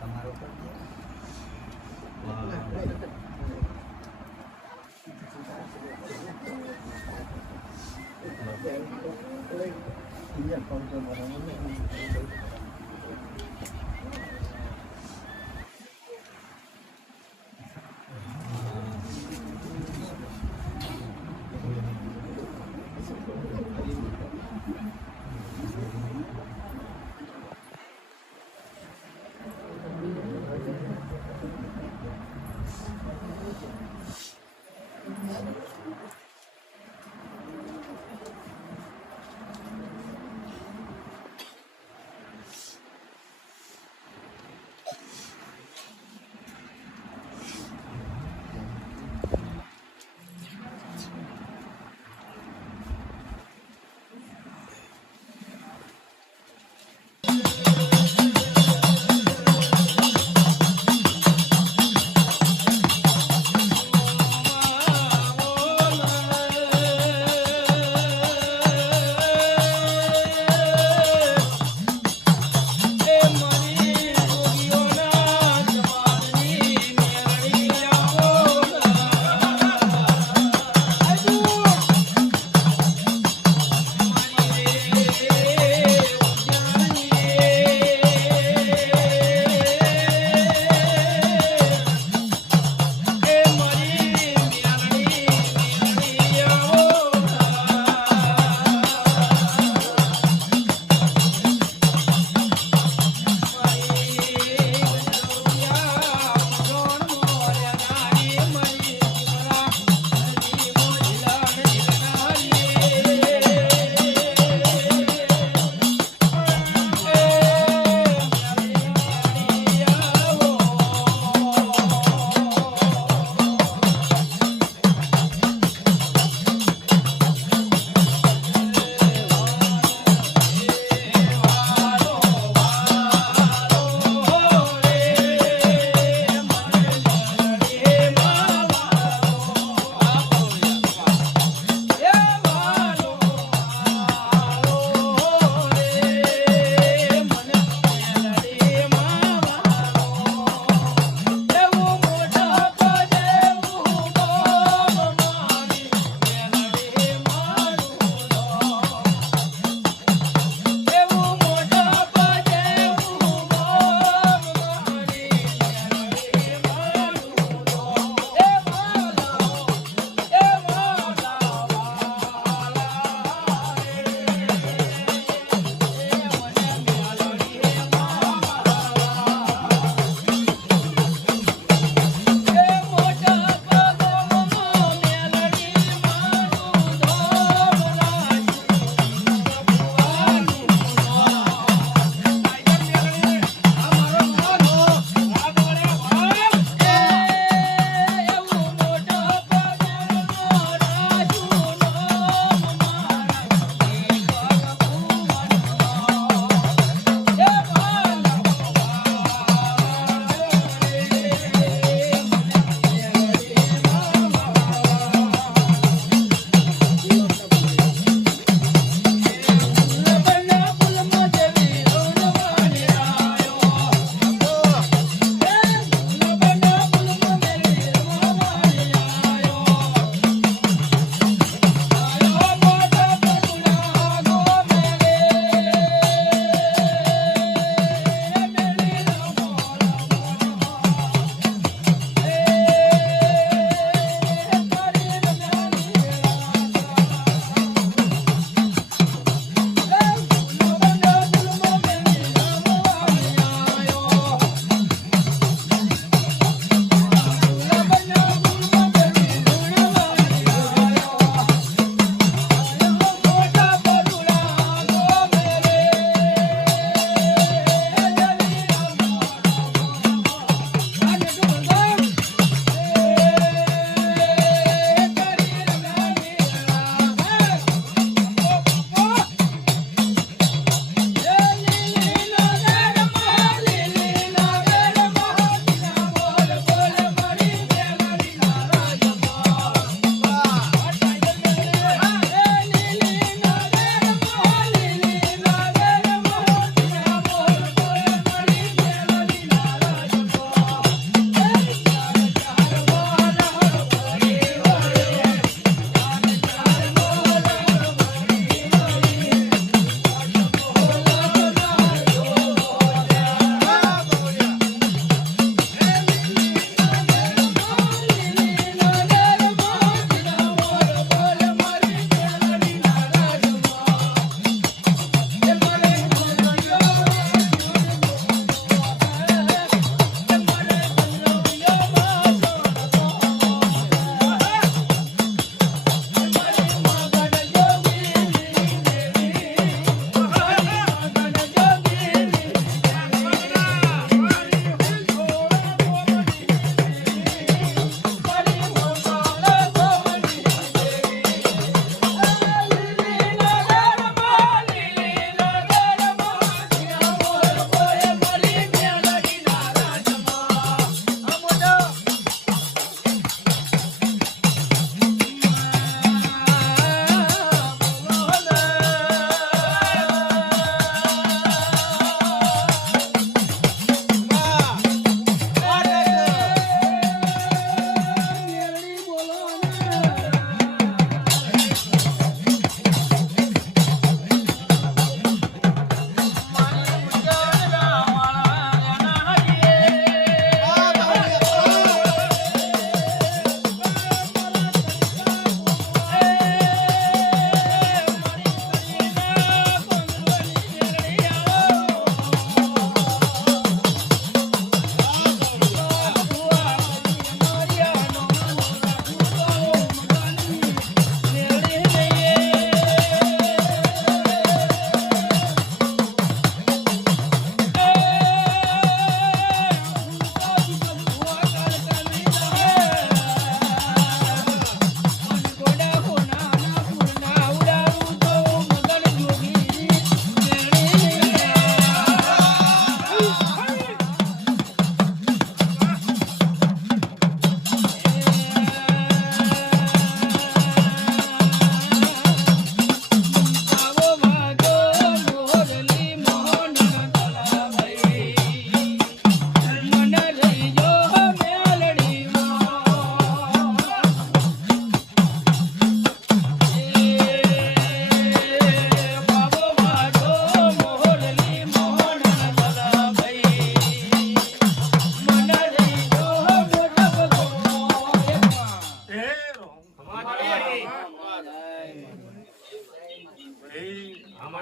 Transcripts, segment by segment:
તમારો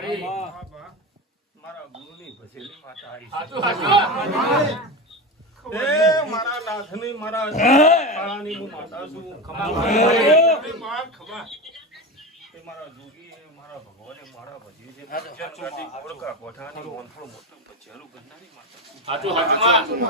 મારી મારા ગુરુની ભજેલી માતા આવી હાચું હાચું એ મારા નાથની મારા શાળાની હું માતા છું ખમા ખમા એ મારા જોગી એ મારા ભગવાને મારા ભજી છે જનગાદી ગોળકા કોઠાની મોનફળ મોટું ભજેલું ગંધાની માતા હાચું હાચું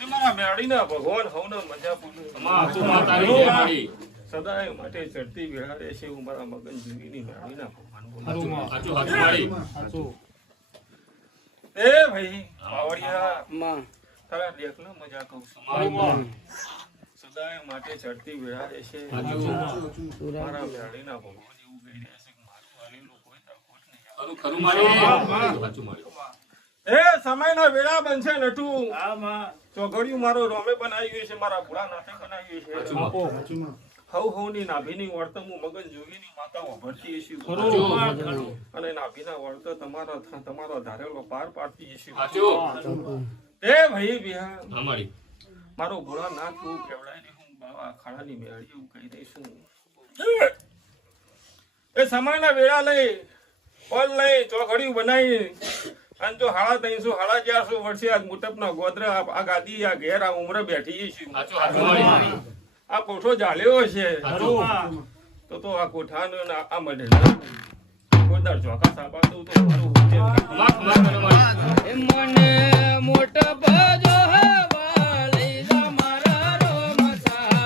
એ મારા મેળીના ભગવાન હવને મજા પૂરું હાચું માં તારી જય મારી સદાય માટે ચડતી વેળા રહેશે હું મારા મગન જોગીની મેળીના ભગવાન બોલું હાચું હાચું મારી એ ભાઈ આવડિયા માં તારા દેખનો મજા કહું છું મારું સદાય માટે ચડતી વેળા રહેશે હાચું મારા મેળીના ભગવાન એવું કહી રહ્યા છે કે મારું હાલેલું કોઈ તરખોટ નહીં ખરું ખરું મારી હાચું મારી એ સમયના વેળા બનશે નટુ ચોઘડિયું મારો રોમે બનાવ્યું છે મારા ભૂળા નાથે બનાવ્યું છે હવ હવની નાભીની વર્ત હું મગન જોગીની માતા ભરતી છું અને નાભીના વર્ત તમારો ધારેલો પાર પાડતી છું હાચું એ ભાઈ બિહાર અમારી મારો ભૂળા નાથ હું કેવડાય ને હું બાવા ખાડાની મેળી એવું કહી દઈશું એ સમયના વેળા લઈ પલ લઈ ચોઘડિયું બનાવી અને જો 350 450 વર્ષે આ મુટપના ગોદરા આ ગાદી આ ઘેર આ ઉમરે બેઠી છે હાચું હાચું મારી આ કોઠો જાળ્યો છે હાચું તો આ કોઠાનો આ મઢ કોદાર ચોકા સાબા તો મારું માફ માફ કરો મારી મને મોટા ભજો હવા લઈ જા મારા રોમસા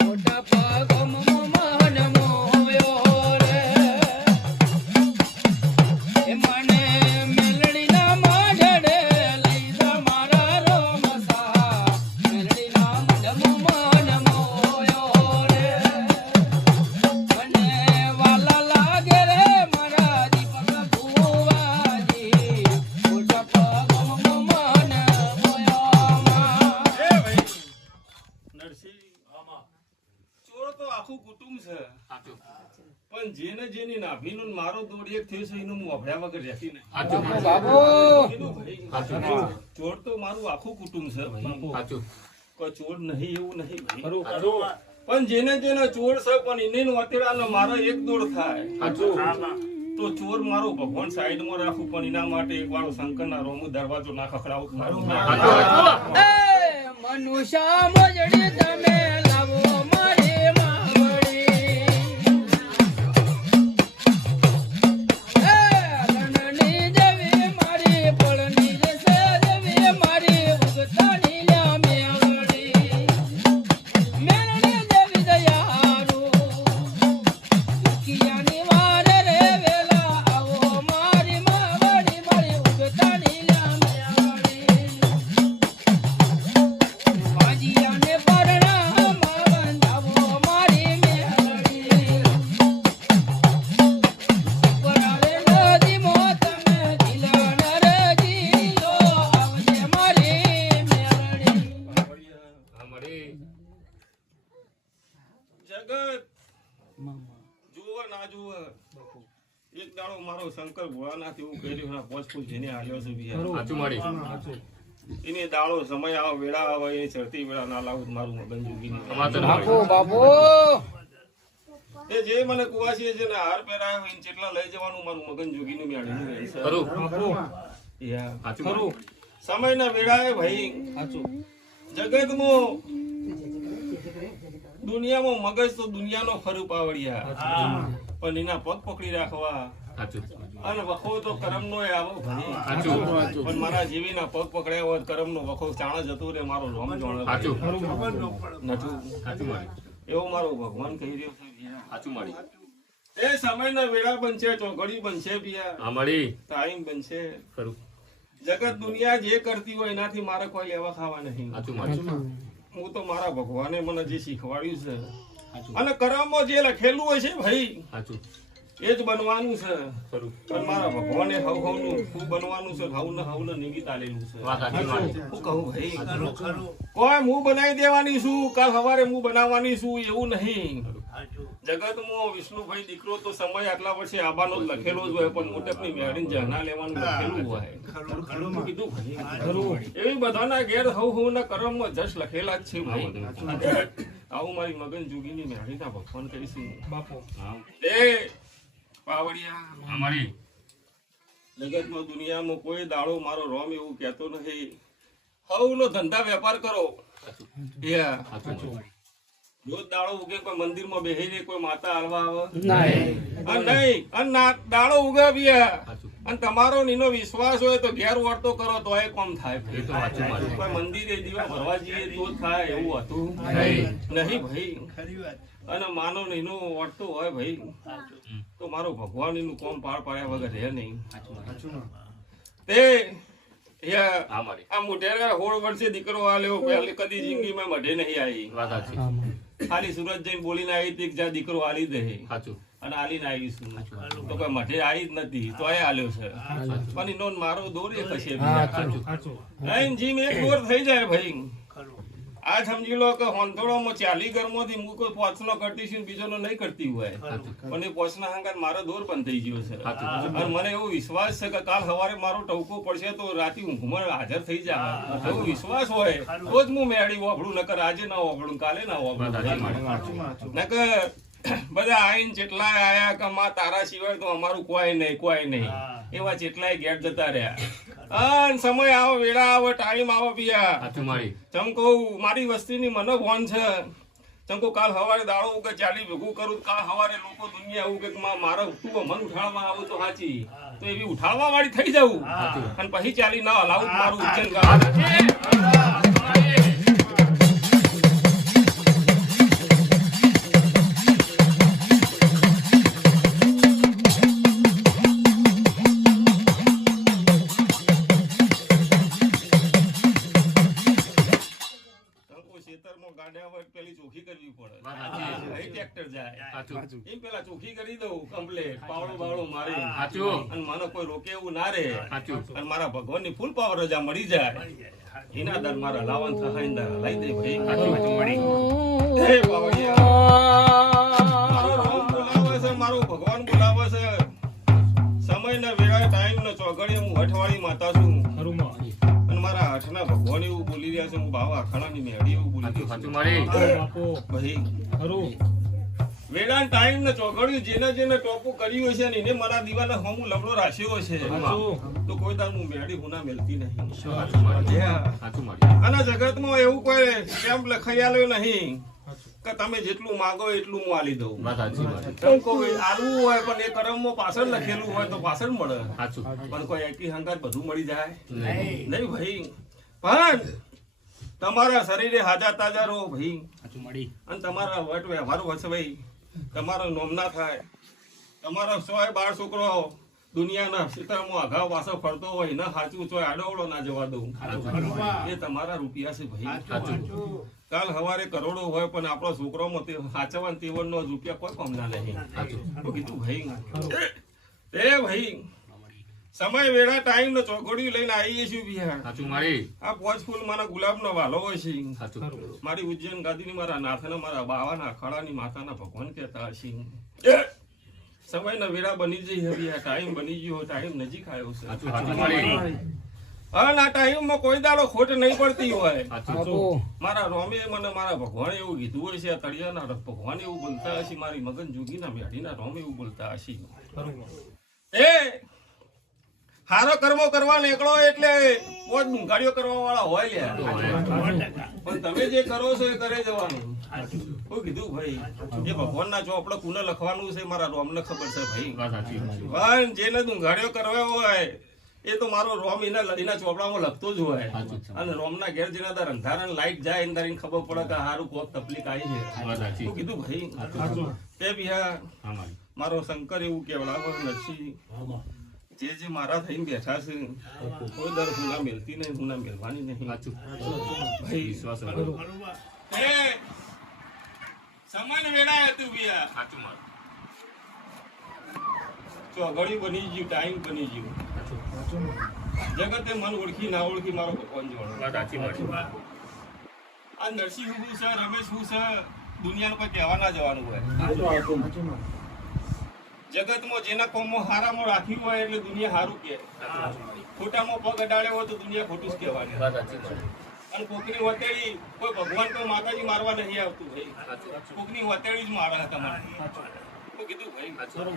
મોટા પગમ મન મોયો રે મને મેલડીના માઢડે લઈ જા મારા રોમસા મેલડીના મન મોયો રે મને વાલા લાગે રે મારા દીપક ભુવાજી મોટા પગમ મન મોયોમાં એ ભાઈ નરસિંહ ચોર તો આખું કુટુંબ છે હાચું પણ જેને જેની નાભીનો ને મારો દોડ એક થયો છે એનું હું અભડ્યા વગર રહેતી નહીં હાચું બાબુ કીધું ભાઈ, હાચું ચોર તો મારું આખું કુટુંબ છે ભાઈ હાચું કોઈ ચોર નહીં એવું નહીં ભાઈ પણ જેને જેને ચોર છે પણ એને વતેડાનો મારો એક દોડ થાય હાચું તો ચોર મારો ભગવાન સાઈડમાં રાખું પણ એના માટે એક વાળો શંકરના રોમું દરવાજો ના ખખડાવું મારું હાચું એ મનુષ્ય મજડી તમે લાવો મારી માવડી એ લણની જેવી મારી પળની જશે જેવી મારી ઉગતાની લ્યા મેવડી મેરણી જેવી દયારું કિયાની વારે રે વેલા આવો મારી માવડી મારી ઉગતાની લ્યા મેવડી બાજીયાને પરણામાં બંધાવો મારી મેલડી પરાવે નદીમો તમે દિલણ રે જીલો આવજે મારી મેલડી અમારી જગત જુઓ ના જુઓ એક દાડો મારો શંકર ભોળાનાથ એવું કર્યું ના પોચ ફૂલ જેને હાલ્યો છે બિહાર હાચું મારી એની દાડો સમય આવો વેળા આવે એ ચડતી વેળા ના લાવું તો મારું મગન જોગીની અમાતન બાપુ મારી બાપુ એ જે મને કુવાસી છે ને હાર પહેરાયો એને જેટલા લઈ જવાનું મારું મગન જોગીનું મેળીનું રહે છે ખરું યા. હાચું મારી સમયના વેળાએ ભાઈ જગતમાં દુનિયામાં મગજ તો દુનિયાનો ફરું પાવડિયા પણ એના પગ પકડી રાખવા હાચું અને વખો તો કરમનો એ આવો ભાઈ હાચું પણ મારા જીવીના પગ પકડ્યા હોત કરમનો વખો ચાણ જતો રે મારો રોમ જોણ હાચું નઠું હાચું મારી એવો મારો ભગવાન કહી રહ્યો છે હાચું મારી એ સમયના વેળા બનશે ચોઘડી બનશે પિયા અમારી ટાઈમ બનશે ખરું જગત દુનિયા જે કરતી હોય એનાથી મારે કોઈ લેવા ખાવા નહીં હાચું મારી હું તો મારા ભગવાને મને જે શીખવાડ્યું છે અને કરમમાં જે લખેલું હોય છે ભાઈ હાચું એ જ બનવાનું છે ખરું પણ મારા ભગવાને હવ હવનું શું બનવાનું છે હવને નિમિત્ત આલેલું છે વાત સાચી મારી હું કહું ભાઈ કોઈ હું બનાવી દેવાની છું કાલ સવારે હું બનાવવાની છું એવું નહીં જગતમાં વિષ્ણુભાઈ દીકરો તો સમય આટલા વર્ષે આબાનો જ લખેલો જ હોય પણ મોટપની મેળીને જના લેવાનું લખેલું હોય કીધું ભાઈ એવી બધાના ઘેર હવના કર્મમાં જશ લખેલા જ છે ભાઈ આવું મારી મગન જોગીની મેળીના ભગવાન કહીશું બાપુ એ પાવડિયા અમારી જગતમાં દુનિયામાં કોઈ દાડો મારો રોમ એવું કહેતો નથી હવનો ધંધા વેપાર કરો રોજ દાડો ઉગે કોઈ મંદિરમાં બેહીને કોઈ માતા હાલવા આવે નહીં અને દાડો ઉગાવ્યા અને તમારો નીનો વિશ્વાસ હોય તો ઘેર વર્તો કરો તો એ કોમ થાય કોઈ મંદિરે દીવા ભરવા જઈએ તો થાય એવું હતું નહીં ભાઈ અને માનો નીનો વર્તો હોય ભાઈ તો મારો ભગવાન એનું કોમ પાર પાડ્યા વગર રહે નહીં તે આ મોઢેરા 16 વર્ષે દીકરો આલ્યો પહેલી કદી જિંદગીમાં મઢે નહીં આવી ખાલી સુરત જઈને બોલીને આવી હતી જ્યાં દીકરો આલી દે અને આલીને આવીશું તો કોઈ મઢે આવી જ નથી તો એ આલ્યો છે પણ એનો મારો દોર એ કશે જીમ એક દોર થઈ જાય ભાઈ આ સમજી લો કે હોંધોળોમાં 40 ઘરમાંથી હું કોઈ પોચનો કરતી છું બીજો નહીં કરતી હોય પણ એ પોચના હંગાત મારો દોર બંધ થઈ ગયો છે અને મને એવો વિશ્વાસ છે કે કાલ સવારે મારો ટવકો પડશે તો રાતે ઊંઘમાં હાજર થઈ જાય એવો વિશ્વાસ હોય તો જ હું મેળી વાપરું નકર આજે ના વાપરું કાલે ના વાપરું નકર બધા આઈને જેટલા આયા કે માં તારા સિવાય તો અમારું કોઈ નહીં એવા જેટલાય ઘેર જતા રહ્યા સમય આવો વેળા આવો ટાઈમ આવો પિયા ચમકો મારી વસ્તીની મને ફોન છે ચમકો કાલ સવારે દાડો ઉગે 40 ભેગું કરું કાલ સવારે લોકો દુનિયા એવું કે મારે તું મન ઉઠાડવા આવું તો સાચી તો એવી ઉઠાડવા વાળી થઈ જવું અને પછી 40 ના હલાવું મારું ઉચ્ચન પેલી ચોખ્ખી કરવી પડે ટ્રેક્ટર જાય એમ પેલા ચોખ્ખી કરી દઉં કમ્પ્લેટ પાવડો બાવડો મારે અને મને કોઈ રોકે એવું ના રે અને મારા ભગવાન ની ફૂલ પાવર રજા મળી જાય એના દર મારા લાવન થાય લઈ દે ભાઈ મારો ભગવાન બોલાવે છે સમય ના વેળા ટાઈમ ને ચોઘડીએ હું અઠવાડી માતા છું મારા હાથના ભગવાન એવું બોલી રહ્યા છે હું બાવા આખાણાની મેળી એવું બોલી વેળા ટાઈમ ને ચોઘડ્યું જેને ટોપો કર્યું છે ને એને મારા દીવાના હોમું લબડો રાખ્યો છે તો કોઈ તાર હું મેળી હુના મેલતી નહીં અને જગતમાં એવું કોઈ કેમ્પ લખાઈ આવ્યો નહીં કે તમે જેટલું માંગો એટલું હું આલી દઉં આલવું હોય પણ એ કરમમાં પાછળ લખેલું હોય તો પાછળ મળે પણ કોઈ એકી હંગાત બધું મળી જાય નહીં ભાઈ પણ તમારા શરીરે હાજા તાજા રહો ભાઈ અને તમારા વટ વ્યવહાર વચ્ચે ભાઈ તમારો નોમના થાય તમારો 100-12 છોકરો દુનિયાના ક્ષેત્રમાં અઘાવ પાછો ફરતો હોય ને સાચું ચોય આડોવડો ના જવા દઉં એ તમારા રૂપિયા છે ભાઈ કાલ સવારે કરોડો હોય પણ આપણો છોકરોમાં તે સાચવાન તેવડનો રૂપિયા કોઈ કામના નહીં તો કીધું ભાઈ એ ભાઈ સમય વેળા ટાઈમ ને ચોઘડિયું લઈને આવીએ છીએ બિહાર આ પોચ ફૂલ મારા ગુલાબનો વાલો હોય છે મારી ઉજ્જૈન ગાદીની મારા નાથના મારા બાવાના અખાડાની માતાના ભગવાન કહેતા હશે સમયના વેળા બની જઈ હવે આ ટાઈમ બની ગયો ટાઈમ નજીક આવ્યો છે આ ટાઈમમાં કોઈ દાડો ખોટ નહીં પડતી હોય મારા રોમે મને મારા ભગવાન એવું કીધું હોય છે આ તળિયાના ભગવાન એવું બોલતા હશે મારી મગન જોગીના મેઢીના રોમે એવું બોલતા હશે એ હારો કર્મો કરવા નીકળો એટલે પોત ડુંગાડીઓ કરવા વાળા હોય પણ તમે જે કરો છો એ કરે જવાનું કોઈ કીધું ભાઈ એ ભગવાનના ચોપડે કુને લખવાનું છે મારા રોમને ખબર છે ભાઈ પણ જેને ડુંગાડીઓ કરવા હોય એ તો મારો રોમ એના ચોપડામાં લખતો જ હોય અને રોમના ઘેર જેના દર અંધારા લાઈટ જાય એને તારીને ખબર પડે કે હારું કોક તકલીફ આવી છે શું કીધું ભાઈ તે બિહાર મારો શંકર એવું કેવડાવો નથી જે મારા થઈને બેઠા છે કોઈ દર હુના મેલતી નહીં હુના મેલવાની નહીં ભાઈ વિશ્વાસ સમાન વેળા હતું બિયા ચોઘડી બની ગયું ટાઈમ બની ગયું જગતે મન ઓળખી ના ઓળખી મારો ભગવાન જોડો આ નરસિંહ હું છે રમેશ હું છે દુનિયાનું કોઈ કહેવા ના જવાનું હોય જગતમાં જેના કોમમાં હારામાં રાખ્યું હોય એટલે દુનિયા હારું કે ખોટામાં પગ અડાડ્યો હોય તો દુનિયા ખોટું જ કહેવાની અને કોકની વતેડી કોઈ ભગવાન તો માતાજી મારવા નહીં આવતું ભાઈ કોકની વતેડી જ મારા તમારે હું કીધું ભાઈ સાચું.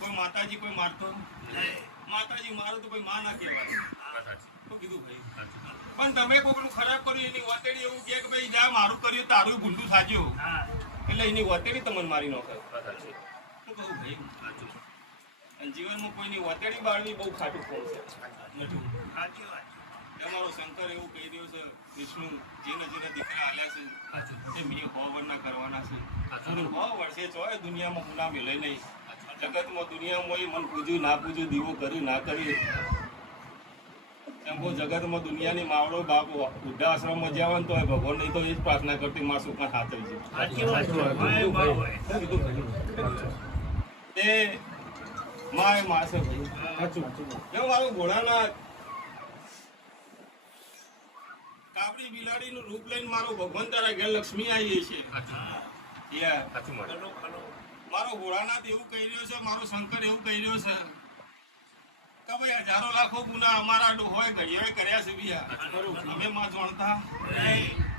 કોઈ માતાજી કોઈ મારતો માતાજી મારો તો કોઈ માં ના કહેવાય સાચું. શું કીધું ભાઈ સાચું. પણ તમે કોકનું ખરાબ કર્યું એની વતેડી એવું કહે કે ભાઈ જા મારું કર્યું તારું ભૂંડું સાચું એટલે એની વતેડી તમને મારી નાખે સાચું. શું કહું ભાઈ સાચું. અને જીવનમાં કોઈની વતેડી બાળવી બહુ ખાટું ફોન છે નટુ અમારો શંકર એવું કહી રહ્યો છે વિષ્ણુ જેને જેને દીકરા આલ્યા છે એ મેં 100 વર્ષના કરવાના છે અને 100 વર્ષે ચોય દુનિયામાં હું ના મેલે નહીં જગતમાં દુનિયામાં એ મન પૂજ્યું ના પૂજ્યું દીવો કર્યું ના કર્યું એમ કહું જગતમાં દુનિયાની માવડો બાપ વૃદ્ધાશ્રમમાં જવાનું તો ભગવાન નહીં તો એ જ પ્રાર્થના કરતી માં સુખમાં સાચવજે તે માં એ માં છે ભાઈ જો મારો ભોળાનાથ કાપડી બિલાડીનું રૂપ લઈને મારો ભગવાન તારા ઘેર લક્ષ્મી આવી છે સાચું મળે. મારો ભોળાનાથ એવું કહી રહ્યો છે મારો શંકર એવું કહી રહ્યો છે કે ભાઈ હજારો લાખો ગુના અમારા ડોહોએ ઘડિયાએ કર્યા છે બિયા અમે માં જાણતા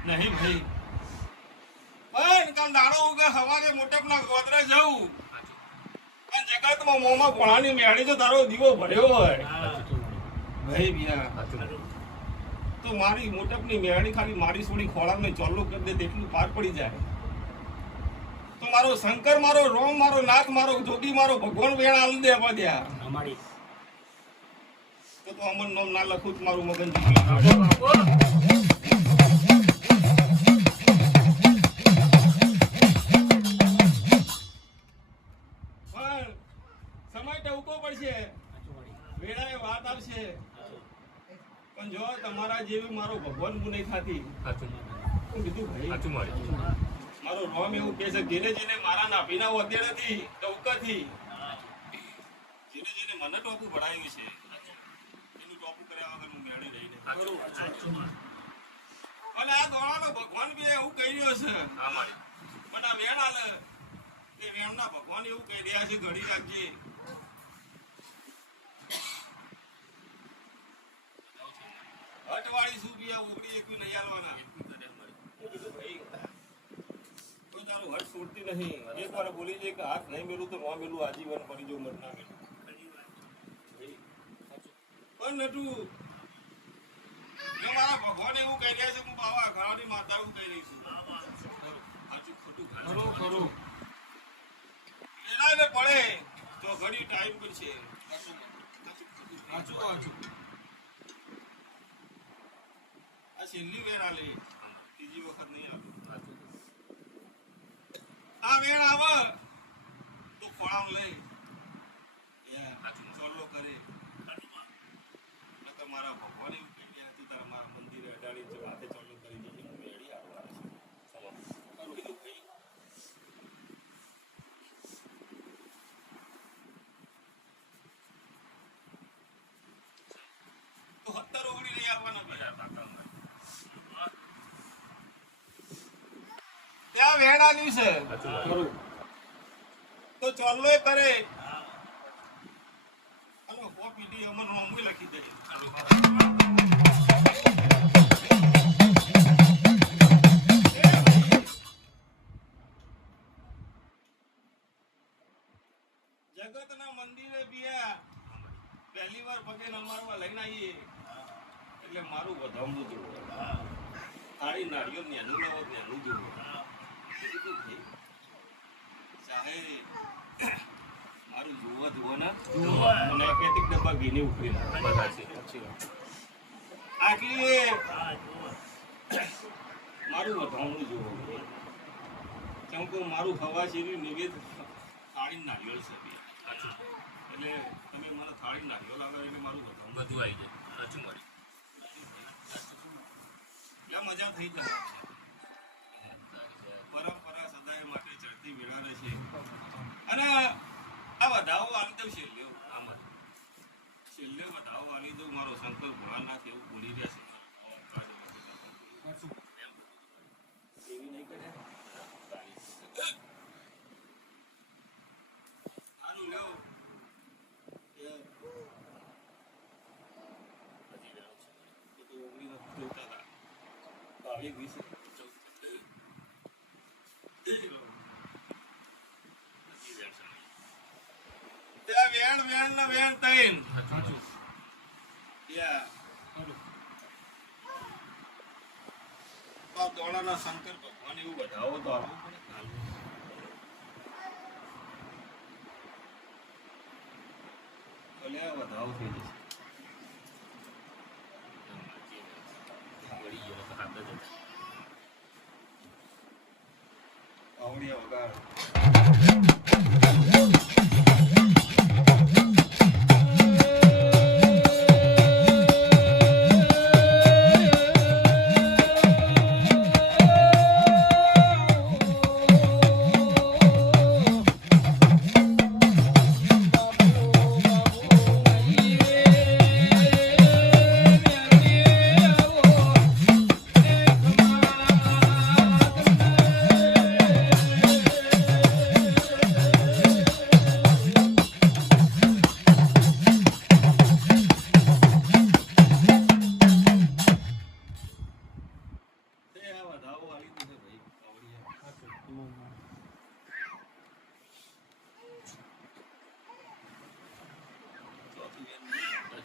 નહીં ભાઈ પણ કાલ દાડો ઉગે સવારે મોટેપના ગોદરે જવું અને જગતમાં મોંમાં ભોળાની મેળી જો તારો દીવો ભર્યો હોય ભાઈ બિયા સાચું. તો મારી મોટપની મેળણી ખાલી મારી સોડી ખોળાને ચોલ્લો કરી દે તેટલું પાર પડી જાય તો મારો શંકર મારો રોમ મારો નાથ મારો જોગી મારો ભગવાન વેણ આલ દે પડ્યા તો અમન નામ ના લખું જ મારું મગન જીવી પણ સમય ટૂંકો પડશે વેળાએ વાત આવશે પણ જો તમારા જેવી મારો ભગવાન હું નહીં ખાતી સાચું. હું કીધું ભાઈ સાચું મળે. મારો રોમ એવું કહે છે જેને જેને મારા નાભીના વધે નથી ટોકાથી જેને જેને મને ટોપું ભણાવ્યું છે એનું ટોપું કર્યા વગર હું મેળી રહીને અને આ દોડાનો ભગવાન બી એવું કહી રહ્યો છે હા મળે. પણ આ વેણ આલે એ વેણના ભગવાન એવું કહી રહ્યા છે ઘડી રાખજે હટવાળી શું પીયા ઓગળી એકવી નહીં આલવાના હું કીધું ભાઈ કોઈ તારું હટ છોડતી નહીં એક વાર બોલી જાય કે હાથ નહીં મેલું તો ન મેલું આજીવન ફરી જો મત ના મેલું પણ નટુ જો મારા ભગવાન એવું કહી રહ્યા છે હું બાવા ઘરાની માતા એવું કહી રહી છું સાચું ખોટું ખરું ખરું એના પડે તો ઘડી ટાઈમ પર છે સાચું સાચું આ છેલ્લી વેર આલે ત્રીજી વખત નહીં આવે આ વેર આવે તો ખોળામ લઈ ચોલ્લો કરે નકર મારા ભગવાન એવું કહી રહ્યા તું તારા મારા મંદિરે અડાડી છે માથે ચોલ્લો કરી દેજે હું મેળી આવવાનું છે કીધું ભાઈ તો 17 ઓગળી નહીં આવવાના ત્યાં વેણાની છે તો ચોલ્લો કરે અને કોપીડી અમર નામ લખી દે જગતના મંદિરે બિયા પહેલી વાર પગે નમારવા લઈને આવીએ એટલે મારું વધામણું જોવું થાળી નાળીઓ નેનું લાવો નેનું જોવું ચાહે મારું જોવો ને મને કેટલીક ડબ્બા ઘીની ઉઠવી આટલી મારું વધામણું જોવો કેમ કે મારું હવા શેરી નિવેદ થાળી નાળિયેર છે એટલે તમે મને થાળી નાળિયેર લાગે એટલે મારું વધામણું બધું આવી જાય. સાચું મળે. એટલે મજા થઈ જાય પરંપરા સદાય માટે ચડતી વેળાને છે અને આ વધાવો આલી દઉં છેલ્લે છેલ્લે વધાવો આલી દઉં મારો શંકર ભોળાનાથ એવું ભૂલી રહ્યા છે એવી નહીં કરે સારું લેવો ઓગણી જોતા હતા 22 14 વેણના વેણ તૈન સાચું. દોડાના શંકર ભગવાન એવું બધાવો તો આવું પડે. વધાવો થઈ જશે. વળી ગયો તો હાથ જ હતા. આવડિયા વગાડ.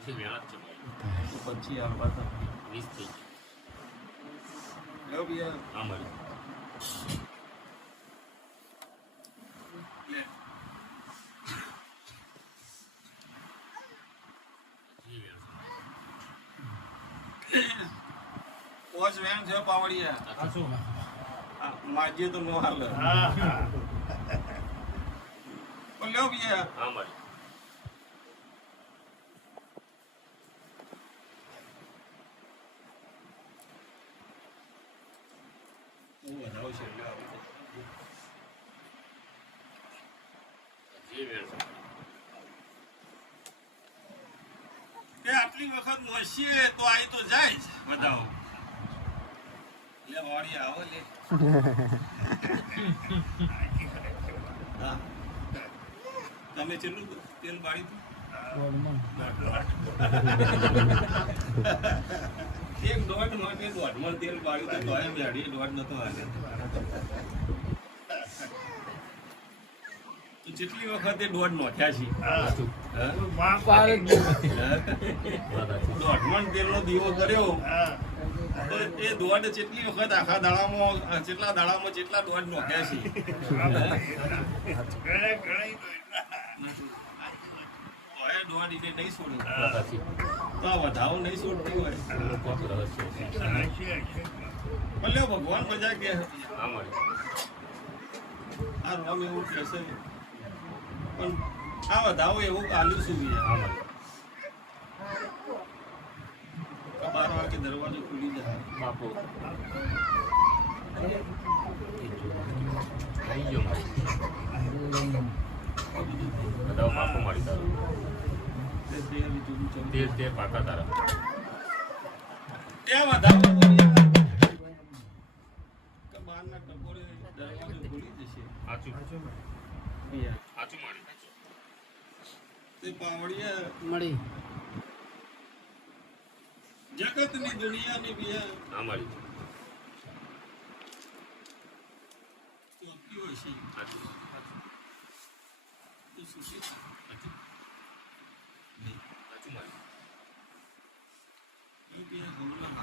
હજી વેણ જ છે મારી. પછી આવવા તો 20 થઈ લો ભૈયા. ગઈ. હા મારી. લે. હજી વેણ છે. પોચ વેણ છે પાવડિયા. સાચું. માજે તો નો હાલે. પણ લ્યો ભૈયા. હા મારી. હું વધાવું છે એટલે આવું. હજી વેણ છે. કે આટલી વખત મોસીએ તો આઈ તો જાય જ વધાવો. લે વાળી આવો લે. હા. તમે કેટલું તેલ બાળી હતું? એક દોઢ માટે દોઢમાં તેલ બાળ્યું હતું તો એમ જાડી દોઢ નતો હાલે. તો જેટલી વખતે દોઢ નોખ્યા છે સાચું. દોઢમાં તેલનો દીવો કર્યો તો એ દોઢ જેટલી વખત આખા દાડામાં જેટલા દાડામાં જેટલા દોઢ નોખ્યા છે. દોઢ એટલે નહીં છોડે સાચી. તો આ વધાવો નહીં છોડતી હોય. લોકો રહસ્ય છે. પણ લ્યો ભગવાન મજા કે હા મારી. આ રોમ એવું કહેશે પણ આ વધાવો એવું આલું શું છે? હા મારી. 12 વાગે દરવાજો ખુલી જાય. બાપુ. થઈ ગયો મારી. બધા બાપુ મારી તારું. તે પાકા તારા. ત્યાં વધાવો બોલ્યા કે બહારના ટકોરે દરવાજો ખુલી જશે. સાચું. અહીંયા. સાચું મારી. તે પાવડિયા મળી જગતની દુનિયાની બિયા હા મારી. ચોકી હોય છે. સાચું. તો સુખી થાય. સાચું. સાચું મારી. એ બિયા હમણાં